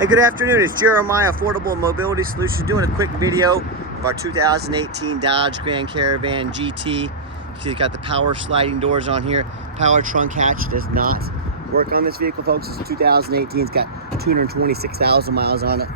Hey, good afternoon. It's Jeremiah, Affordable Mobility Solutions, doing a quick video of our 2018 Dodge Grand Caravan GT. You see it's got the power sliding doors on here. Power trunk hatch does not work on this vehicle, folks. It's 2018. It's got 226,000 miles on it.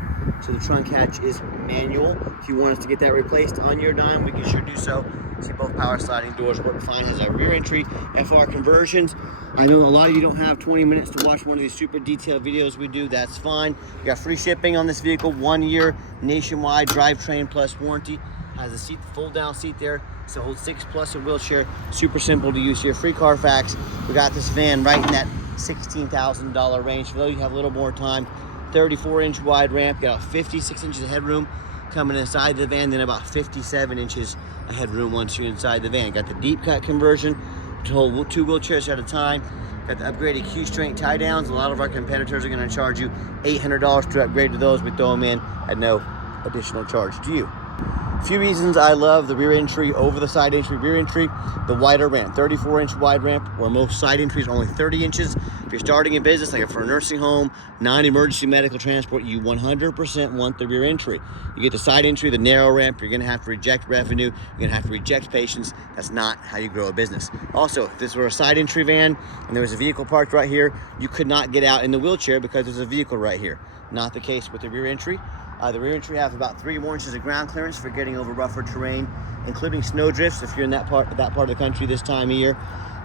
So the trunk hatch is manual. If you want us to get that replaced on your dime, we can sure do so. See, both power sliding doors work fine. Has our rear entry FR conversions. I know a lot of you don't have 20 minutes to watch one of these super detailed videos we do. That's fine. You got free shipping on this vehicle, 1 year nationwide drivetrain plus warranty. Has a seat, fold down seat there. So holds 6+ a wheelchair. Super simple to use here. Free Carfax. We got this van right in that $16,000 range. For those you have a little more time, 34-inch wide ramp. Got 56 inches of headroom coming inside the van, then about 57 inches of headroom once you're inside the van. Got the deep cut conversion to hold 2 wheelchairs at a time. Got the upgraded Q-strength tie downs. A lot of our competitors are going to charge you $800 to upgrade to those. We throw them in at no additional charge to you. A few reasons I love the rear entry over the side entry. Rear entry, the wider ramp, 34-inch wide ramp, where most side entries are only 30 inches. If you're starting a business, like for a nursing home, non-emergency medical transport, you 100% want the rear entry. You get the side entry, the narrow ramp, you're gonna have to reject revenue, you're gonna have to reject patients. That's not how you grow a business. Also, if this were a side entry van and there was a vehicle parked right here, you could not get out in the wheelchair because there's a vehicle right here. Not the case with the rear entry. The rear entry has about 3 more inches of ground clearance for getting over rougher terrain, including snow drifts if you're in that part of the country this time of year.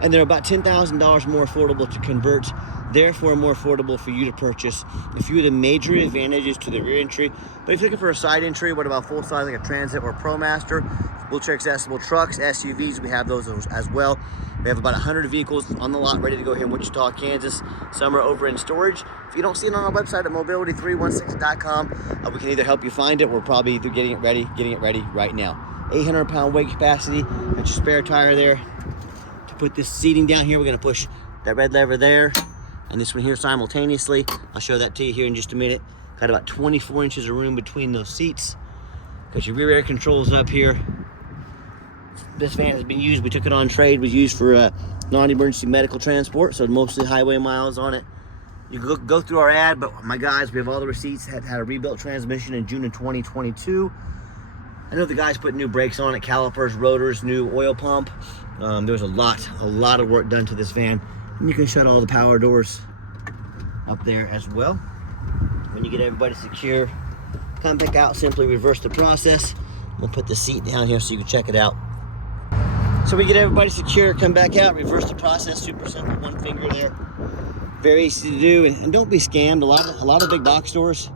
And they're about $10,000 more affordable to convert, therefore more affordable for you to purchase. A few of the major advantages to the rear entry. But if you're looking for a side entry, what about full size like a Transit or ProMaster? Wheelchair accessible trucks, SUVs, we have those as well. We have about 100 vehicles on the lot ready to go here in Wichita, Kansas. Some are over in storage. If you don't see it on our website at mobility316.com, we can either help you find it. We're probably either getting it ready right now. 800-pound weight capacity. Got your spare tire there. To put this seating down here, we're going to push that red lever there and this one here simultaneously. I'll show that to you here in just a minute. Got about 24 inches of room between those seats. Got your rear air controls up here. This van has been used, we took it on trade, was used for non-emergency medical transport, so mostly highway miles on it. You go through our ad, but my guys, we have all the receipts. Had a rebuilt transmission in June of 2022. I know the guys put new brakes on it, calipers, rotors, new oil pump. There was a lot of work done to this van. And you can shut all the power doors up there as well. When you get everybody secure, come back out, simply reverse the process. We'll put the seat down here so you can check it out. So we get everybody secure, come back out, reverse the process, super simple, one finger there. Very easy to do, and don't be scammed. A lot of big box stores,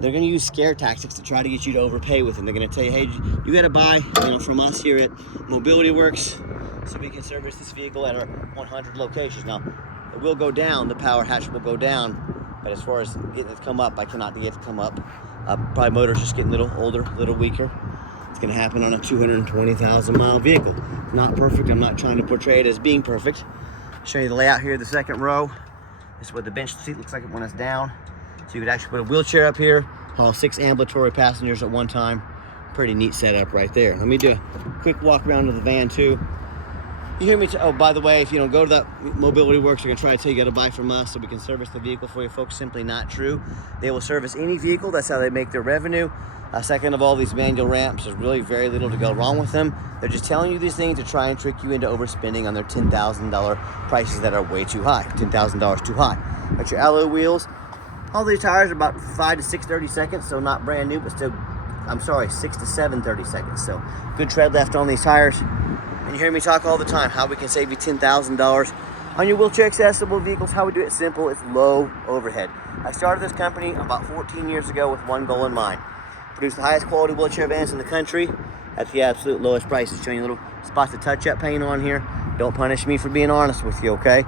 they're gonna use scare tactics to try to get you to overpay with them. They're gonna tell you, hey, you gotta buy, from us here at Mobility Works, so we can service this vehicle at our 100 locations. Now, it will go down, the power hatch will go down, but as far as getting it to come up, I cannot get it to come up. Probably motor's just getting a little older, a little weaker. It's gonna happen on a 220,000 mile vehicle. Not perfect, I'm not trying to portray it as being perfect. Show you the layout here, the second row. This is what the bench seat looks like when it's down. So you could actually put a wheelchair up here, haul 6 ambulatory passengers at one time. Pretty neat setup right there. Let me do a quick walk around to the van too. You hear me, oh, by the way, if you don't go to that Mobility Works, they're gonna try to tell you to buy from us so we can service the vehicle for you folks. Simply not true. They will service any vehicle, that's how they make their revenue. Second of all, these manual ramps, there's really very little to go wrong with them. They're just telling you these things to try and trick you into overspending on their $10,000 prices that are way too high. $10,000 too high. Got your alloy wheels. All these tires are about 5 to 6 30-seconds, so not brand new, but still, 6 to 7 30-seconds. So good tread left on these tires. And you hear me talk all the time, how we can save you $10,000 on your wheelchair accessible vehicles. How we do it simple, it's low overhead. I started this company about 14 years ago with one goal in mind. Produce the highest quality wheelchair vans in the country at the absolute lowest prices. Showing you little spots of touch-up paint on here. Don't punish me for being honest with you, okay?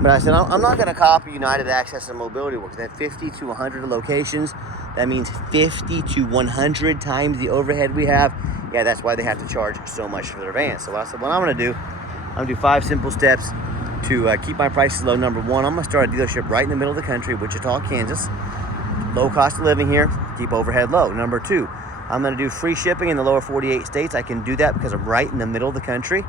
But I said, I'm not gonna copy United Access and Mobility Works. They have 50 to 100 locations. That means 50 to 100 times the overhead we have. Yeah, that's why they have to charge so much for their vans. So I said, what I'm gonna do 5 simple steps to keep my prices low. Number one, I'm gonna start a dealership right in the middle of the country, Wichita, Kansas. Low cost of living here, keep overhead low. Number two, I'm gonna do free shipping in the lower 48 states. I can do that because I'm right in the middle of the country.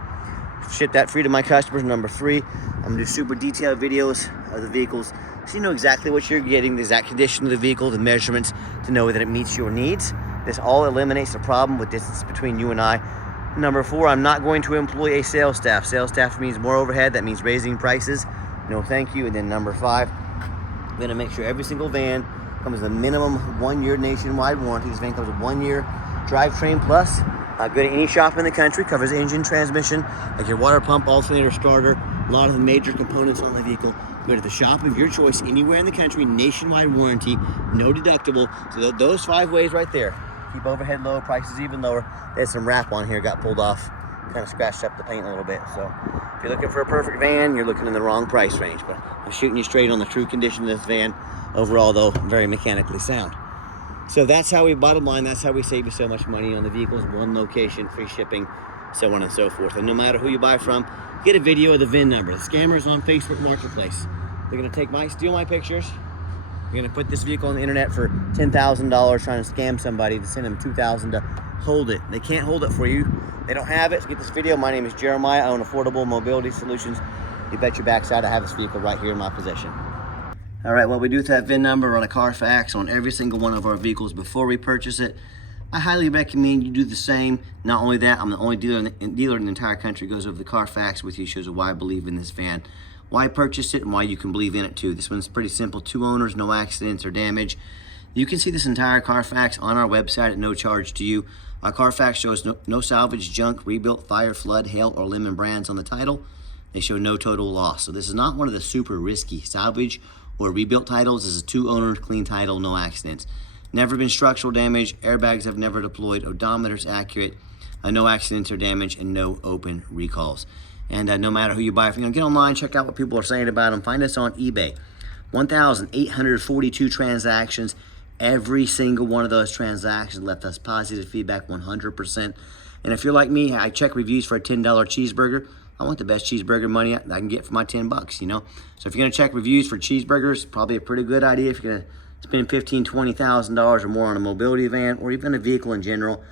Ship that free to my customers. Number three, I'm gonna do super detailed videos of the vehicles so you know exactly what you're getting, the exact condition of the vehicle, the measurements, to know that it meets your needs. This all eliminates the problem with distance between you and I. Number 4, I'm not going to employ a sales staff. Sales staff means more overhead. That means raising prices. No, thank you. And then number 5, I'm going to make sure every single van comes with a minimum 1-year nationwide warranty. This van comes with 1-year drivetrain plus. Go to any shop in the country, covers engine, transmission, like your water pump, alternator, starter, a lot of the major components on the vehicle. Go to the shop of your choice anywhere in the country, nationwide warranty, no deductible. So those 5 ways right there. Keep overhead low, prices even lower. There's some wrap on here, got pulled off, kind of scratched up the paint a little bit. So if you're looking for a perfect van, you're looking in the wrong price range. But I'm shooting you straight on the true condition of this van. Overall though, very mechanically sound. So that's how we, bottom line, that's how we save you so much money on the vehicles. One location, free shipping, so on and so forth. And no matter who you buy from, get a video of the VIN number. The scammers on Facebook Marketplace, they're gonna steal my pictures. You're gonna put this vehicle on the internet for $10,000 trying to scam somebody to send them $2,000 to hold it. They can't hold it for you. They don't have it. So get this video. My name is Jeremiah. I own Affordable Mobility Solutions. You bet your backside I have this vehicle right here in my possession. All right, what we do with that VIN number on a Carfax on every single one of our vehicles before we purchase it, I highly recommend you do the same. Not only that, I'm the only dealer in the entire country goes over the Carfax with you, shows you why I believe in this van, why I purchased it, and why you can believe in it too. This one's pretty simple. 2 owners, no accidents or damage. You can see this entire Carfax on our website at no charge to you. Our Carfax shows no salvage, junk, rebuilt, fire, flood, hail, or lemon brands on the title. They show no total loss. So this is not one of the super risky salvage or rebuilt titles. This is 2 owners, clean title, no accidents. Never been structural damage, airbags have never deployed, odometer's accurate, no accidents or damage, and no open recalls. And no matter who you buy from, get online, check out what people are saying about them. Find us on eBay. 1,842 transactions. Every single one of those transactions left us positive feedback, 100%. And if you're like me, I check reviews for a $10 cheeseburger. I want the best cheeseburger money I can get for my $10, you know? So if you're gonna check reviews for cheeseburgers, probably a pretty good idea if you're gonna spend $15,000, $20,000 or more on a mobility van or even a vehicle in general.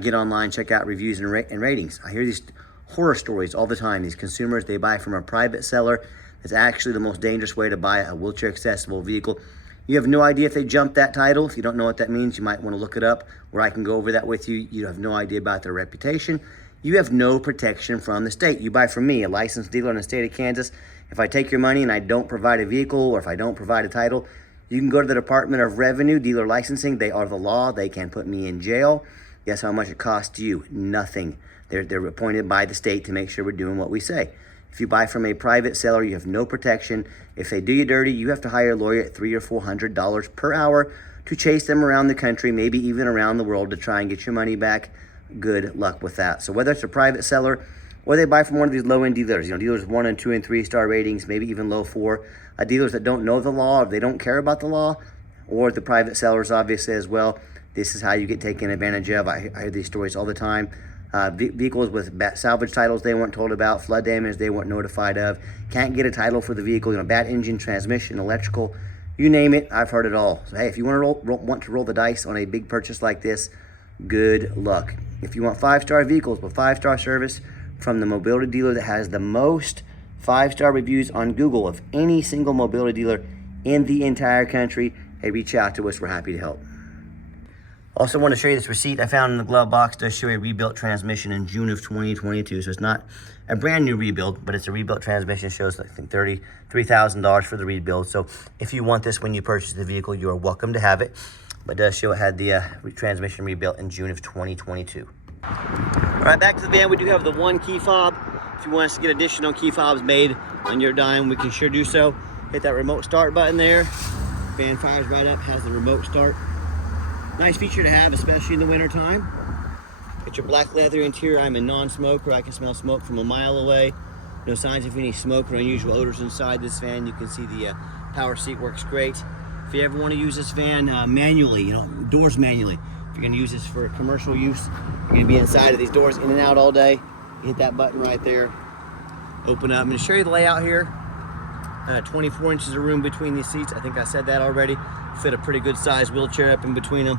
Get online, check out reviews and ratings. I hear these horror stories all the time. These consumers, they buy from a private seller. It's actually the most dangerous way to buy a wheelchair accessible vehicle. You have no idea if they jumped that title. If you don't know what that means, you might want to look it up, where I can go over that with you. You have no idea about their reputation. You have no protection from the state. You buy from me, a licensed dealer in the state of Kansas. If I take your money and I don't provide a vehicle, or if I don't provide a title, you can go to the Department of Revenue, dealer licensing. They are the law. They can put me in jail. Guess how much it costs you? Nothing. They're appointed by the state to make sure we're doing what we say. If you buy from a private seller, you have no protection. If they do you dirty, you have to hire a lawyer at $300 or $400 per hour to chase them around the country, maybe even around the world, to try and get your money back. Good luck with that. So whether it's a private seller or they buy from one of these low-end dealers, you know, dealers with 1 and 2 and 3 star ratings, maybe even low 4, dealers that don't know the law, or they don't care about the law, or the private sellers obviously as well, this is how you get taken advantage of. I hear these stories all the time. Vehicles with salvage titles they weren't told about, flood damage they weren't notified of, can't get a title for the vehicle, you know, bad engine, transmission, electrical, you name it, I've heard it all. So hey, if you want to roll the dice on a big purchase like this, good luck. If you want 5-star vehicles with 5-star service from the mobility dealer that has the most 5-star reviews on Google of any single mobility dealer in the entire country, hey, reach out to us, we're happy to help. Also want to show you this receipt I found in the glove box. It does show a rebuilt transmission in June of 2022. So it's not a brand new rebuild, but it's a rebuilt transmission. It shows, I think, $33,000 for the rebuild. So if you want this when you purchase the vehicle, you are welcome to have it. But it does show it had the transmission rebuilt in June of 2022. All right, back to the van. We do have the 1 key fob. If you want us to get additional key fobs made on your dime, we can sure do so. Hit that remote start button there. Van fires right up, has the remote start. Nice feature to have, especially in the winter time. Got your black leather interior. I'm a non-smoker. I can smell smoke from a mile away. No signs of any smoke or unusual odors inside this van. You can see the power seat works great. If you ever want to use this van manually, you know, doors manually, if you're going to use this for commercial use, you're going to be inside of these doors in and out all day. You hit that button right there, open up. I'm going to show you the layout here. 24 inches of room between these seats. I think I said that already. Fit a pretty good sized wheelchair up in between them.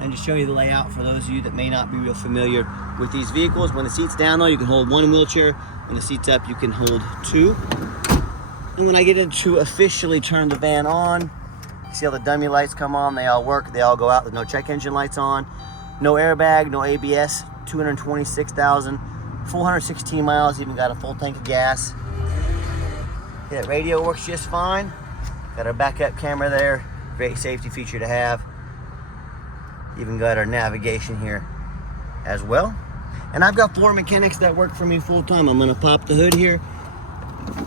And just show you the layout for those of you that may not be real familiar with these vehicles. When the seat's down though, you can hold 1 wheelchair. When the seat's up, you can hold 2. And when I get to officially turn the van on, see how the dummy lights come on, they all work, they all go out. There's no check engine lights on, no airbag, no ABS, 226,000, 416 miles, even got a full tank of gas. Yeah, radio works just fine. Got our backup camera there, great safety feature to have. Even got our navigation here as well. And I've got 4 mechanics that work for me full time. I'm gonna pop the hood here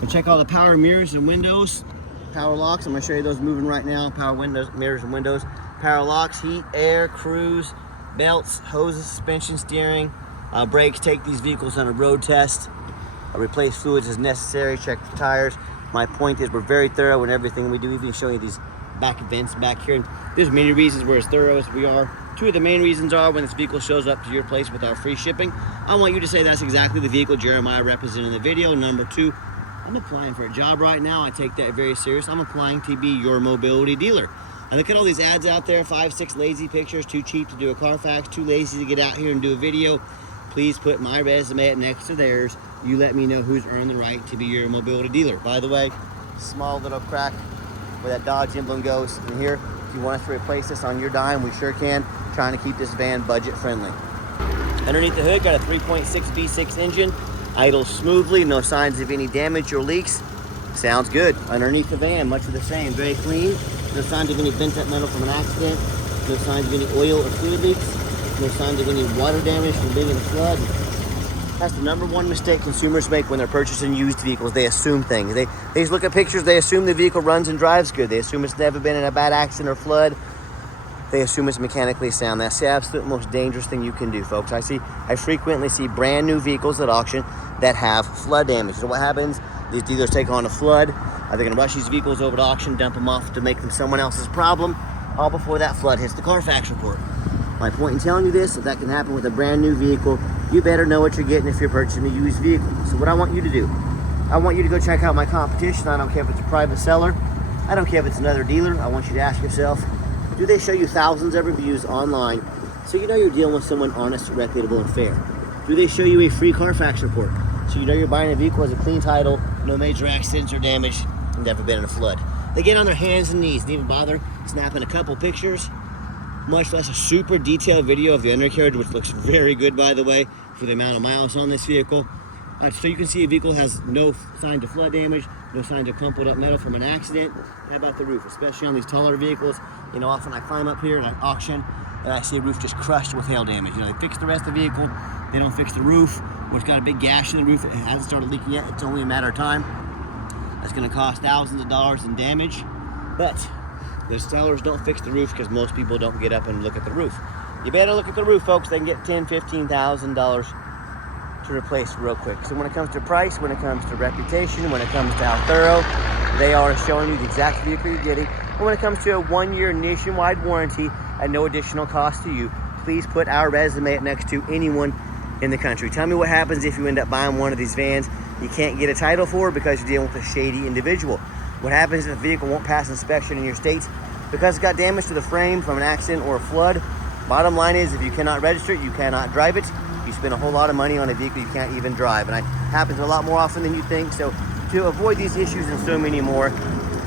and check all the power mirrors and windows, power locks. I'm gonna show you those moving right now. Power windows, mirrors and windows, power locks, heat, air, cruise, belts, hoses, suspension, steering, brakes. Take these vehicles on a road test. Replace fluids as necessary, check the tires. My point is we're very thorough in everything we do, even showing you these back vents back here. And there's many reasons we're as thorough as we are. 2 of the main reasons are when this vehicle shows up to your place with our free shipping, I want you to say that's exactly the vehicle Jeremiah represented in the video. Number 2, I'm applying for a job right now. I take that very serious. I'm applying to be your mobility dealer. I look at all these ads out there, 5, 6 lazy pictures, too cheap to do a Carfax, too lazy to get out here and do a video. Please put my resume next to theirs. You let me know who's earned the right to be your mobility dealer. By the way, small little crack where that Dodge emblem goes in here. If you want us to replace this on your dime, we sure can. Trying to keep this van budget friendly. Underneath the hood, got a 3.6 V6 engine. Idles smoothly, no signs of any damage or leaks. Sounds good. Underneath the van, much of the same, very clean. No signs of any bent up metal from an accident. No signs of any oil or fluid leaks. No signs of any water damage from being in a flood. That's the #1 mistake consumers make when they're purchasing used vehicles. They assume things. They just look at pictures, they assume the vehicle runs and drives good. They assume it's never been in a bad accident or flood. They assume it's mechanically sound. That's the absolute most dangerous thing you can do, folks. I frequently see brand new vehicles at auction that have flood damage. So what happens? These dealers take on a flood. They're gonna rush these vehicles over to auction, dump them off to make them someone else's problem, all before that flood hits the Carfax report. My point in telling you this, if that can happen with a brand new vehicle, you better know what you're getting if you're purchasing a used vehicle. So what I want you to do, I want you to go check out my competition. I don't care if it's a private seller. I don't care if it's another dealer. I want you to ask yourself, do they show you thousands of reviews online so you know you're dealing with someone honest, reputable, and fair? Do they show you a free Carfax report so you know you're buying a vehicle with a clean title, no major accidents or damage, and never been in a flood? They get on their hands and knees and even bother snapping a couple pictures, much less a super detailed video of the undercarriage, which looks very good, by the way, for the amount of miles on this vehicle. So you can see a vehicle has no signs of flood damage, no signs of crumpled up metal from an accident. How about the roof? Especially on these taller vehicles, you know, often I climb up here and I auction and I see a roof just crushed with hail damage. You know, they fix the rest of the vehicle, they don't fix the roof, which got a big gash in the roof. It hasn't started leaking yet. It's only a matter of time. That's gonna cost thousands of dollars in damage, but the sellers don't fix the roof because most people don't get up and look at the roof. You better look at the roof, folks. They can get $10,000, $15,000 to replace real quick. So when it comes to price, when it comes to reputation, when it comes to how thorough they are showing you the exact vehicle you're getting, and when it comes to a 1-year nationwide warranty at no additional cost to you, please put our resume next to anyone in the country. Tell me what happens if you end up buying one of these vans you can't get a title for because you're dealing with a shady individual. What happens if the vehicle won't pass inspection in your state because it's got damage to the frame from an accident or a flood? Bottom line is, if you cannot register it, you cannot drive it. You spend a whole lot of money on a vehicle you can't even drive, and it happens a lot more often than you think. So to avoid these issues and so many more,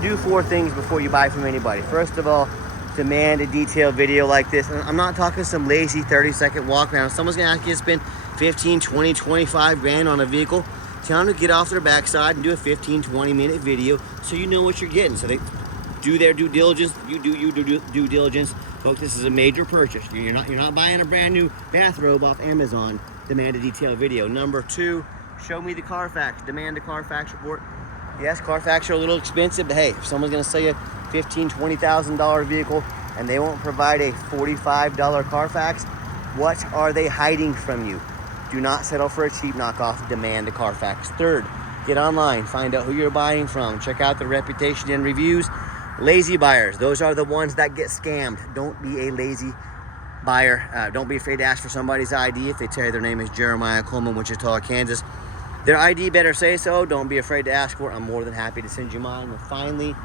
do 4 things before you buy from anybody. First of all, demand a detailed video like this. And I'm not talking some lazy 30-second walk around. If someone's gonna ask you to spend 15, 20, 25 grand on a vehicle, tell them to get off their backside and do a 15, 20-minute video so you know what you're getting. So they do their due diligence, you do due diligence. Folks, this is a major purchase. You're not buying a brand new bathrobe off Amazon. Demand a detailed video. Number 2, show me the Carfax. Demand a Carfax report. Yes, Carfax are a little expensive, but hey, if someone's gonna sell you a $15,000, $20,000 vehicle and they won't provide a $45 Carfax, what are they hiding from you? Do not settle for a cheap knockoff. Demand a Carfax. 3rd, get online, find out who you're buying from, check out the reputation and reviews. Lazy buyers, those are the ones that get scammed. Don't be a lazy buyer. Don't be afraid to ask for somebody's ID if they tell you their name is Jeremiah Coleman, Wichita, Kansas. Their ID better say so. Don't be afraid to ask for it. I'm more than happy to send you mine. And finally,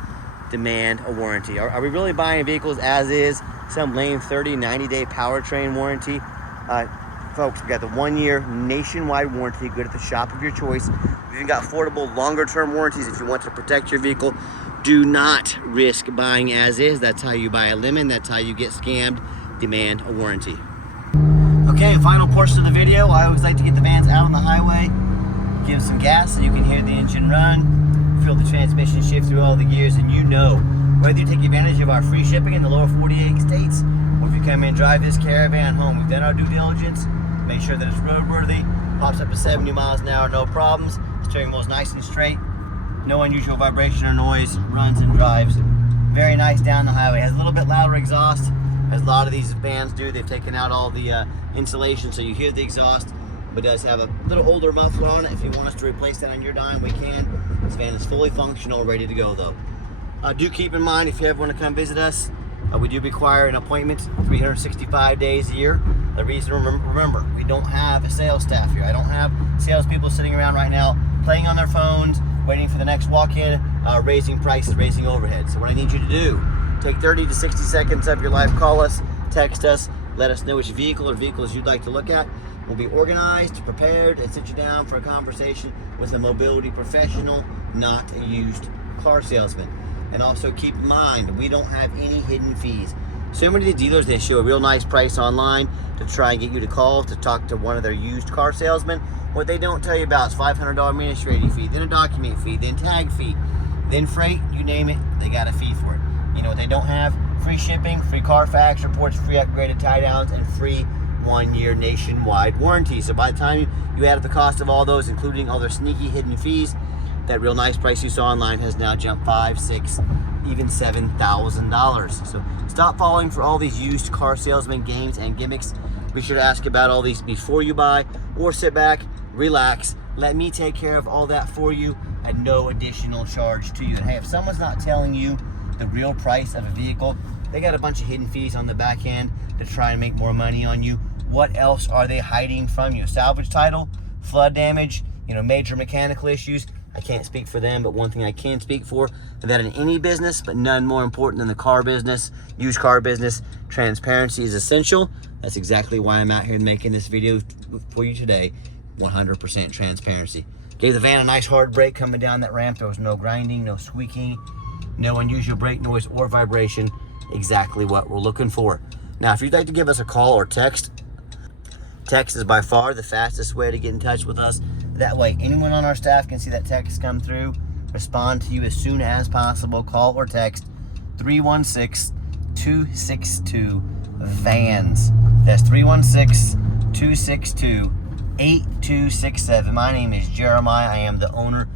demand a warranty. Are we really buying vehicles as is? Some lame 30, 90-day powertrain warranty? Folks, we got the 1-year nationwide warranty, good at the shop of your choice. We've even got affordable longer-term warranties if you want to protect your vehicle. Do not risk buying as is. That's how you buy a lemon. That's how you get scammed. Demand a warranty. Okay, final portion of the video. I always like to get the vans out on the highway, give some gas so you can hear the engine run, feel the transmission shift through all the gears, and you know, whether you take advantage of our free shipping in the lower 48 states, or if you come in and drive this Caravan home, we've done our due diligence, make sure that it's roadworthy, pops up to 70 miles an hour, no problems, steering wheel's nice and straight, no unusual vibration or noise, runs and drives very nice down the highway. Has a little bit louder exhaust, as a lot of these vans do. They've taken out all the insulation so you hear the exhaust, but does have a little older muffler on it. If you want us to replace that on your dime, we can. This van is fully functional, ready to go though. Do keep in mind, if you ever want to come visit us, we do require an appointment 365 days a year. The reason, remember, we don't have a sales staff here. I don't have salespeople sitting around right now playing on their phones, waiting for the next walk-in, raising prices, raising overhead. So what I need you to do, take 30 to 60 seconds of your life, call us, text us, let us know which vehicle or vehicles you'd like to look at. We'll be organized, prepared, and sit you down for a conversation with a mobility professional, not a used car salesman. And also keep in mind, we don't have any hidden fees. So many of the dealers, they show a real nice price online to try and get you to call to talk to one of their used car salesmen. What they don't tell you about is $500 administrative fee, then a document fee, then tag fee, then freight, you name it, they got a fee for it. You know what they don't have? Free shipping, free Carfax reports, free upgraded tie downs, and free 1-year nationwide warranty. So by the time you add up the cost of all those, including all their sneaky hidden fees, that real nice price you saw online has now jumped $5,000, $6,000, even $7,000. So stop falling for all these used car salesman games and gimmicks. Be sure to ask about all these before you buy, or sit back, relax, let me take care of all that for you at no additional charge to you. And hey, if someone's not telling you the real price of a vehicle, they got a bunch of hidden fees on the back end to try and make more money on you. What else are they hiding from you? Salvage title, flood damage, major mechanical issues. I can't speak for them, but one thing I can speak for, that in any business, but none more important than the car business, used car business, transparency is essential. That's exactly why I'm out here making this video for you today. 100% transparency. Gave the van a nice hard brake coming down that ramp. There was no grinding, no squeaking, no unusual brake noise or vibration. Exactly what we're looking for. Now, if you'd like to give us a call or text is by far the fastest way to get in touch with us. That way, anyone on our staff can see that text come through, respond to you as soon as possible. Call or text 316-262-VANS. That's 316-262-8267. My name is Jeremiah. I am the owner.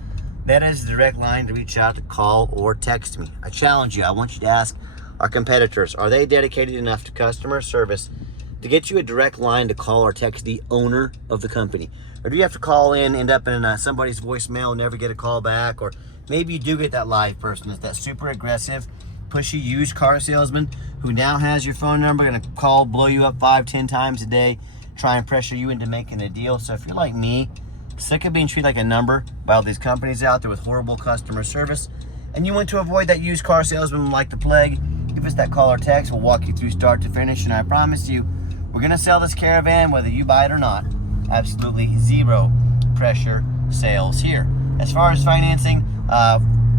That is the direct line to reach out to, call or text me. I challenge you. I want you to ask our competitors, are they dedicated enough to customer service to get you a direct line to call or text the owner of the company? Or do you have to call in, end up in somebody's voicemail, never get a call back? Or maybe you do get that live person. It's that super aggressive, pushy used car salesman who now has your phone number, gonna call, blow you up 5-10 times a day, try and pressure you into making a deal. So if you're like me, sick of being treated like a number by all these companies out there with horrible customer service, and you want to avoid that used car salesman like the plague, give us that call or text. We'll walk you through start to finish, and I promise you, we're gonna sell this Caravan whether you buy it or not. Absolutely zero pressure sales here. As far as financing,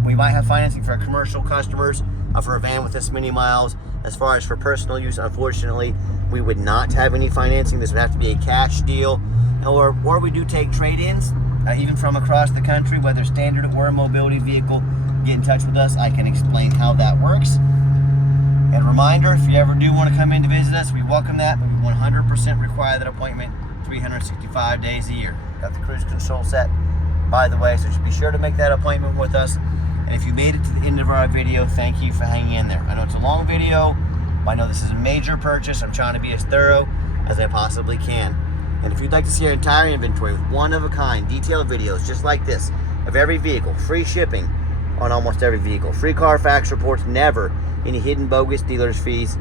we might have financing for commercial customers for a van with this many miles. As far as for personal use, unfortunately, we would not have any financing. This would have to be a cash deal, or we do take trade-ins, even from across the country, whether standard or a mobility vehicle. Get in touch with us. I can explain how that works. And a reminder, if you ever do want to come in to visit us, we welcome that, but we 100% require that appointment 365 days a year. Got the cruise control set, by the way, so just be sure to make that appointment with us. And if you made it to the end of our video, thank you for hanging in there. I know it's a long video, but I know this is a major purchase. I'm trying to be as thorough as I possibly can. And if you'd like to see our entire inventory with one-of-a-kind detailed videos just like this of every vehicle, free shipping on almost every vehicle, free Carfax reports, never any hidden bogus dealer's fees,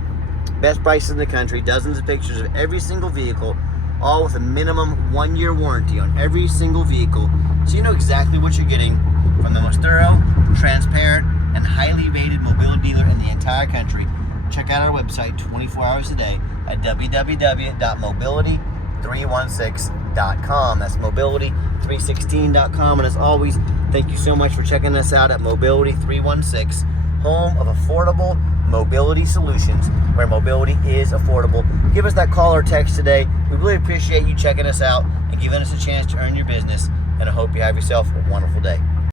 best prices in the country, dozens of pictures of every single vehicle, all with a minimum 1-year warranty on every single vehicle, so you know exactly what you're getting from the most thorough, transparent, and highly rated mobility dealer in the entire country. Check out our website 24 hours a day at www.mobility mobility316.com. That's mobility316.com. And as always, thank you so much for checking us out at Mobility 316, home of affordable mobility solutions, where mobility is affordable. Give us that call or text today. We really appreciate you checking us out and giving us a chance to earn your business. And I hope you have yourself a wonderful day.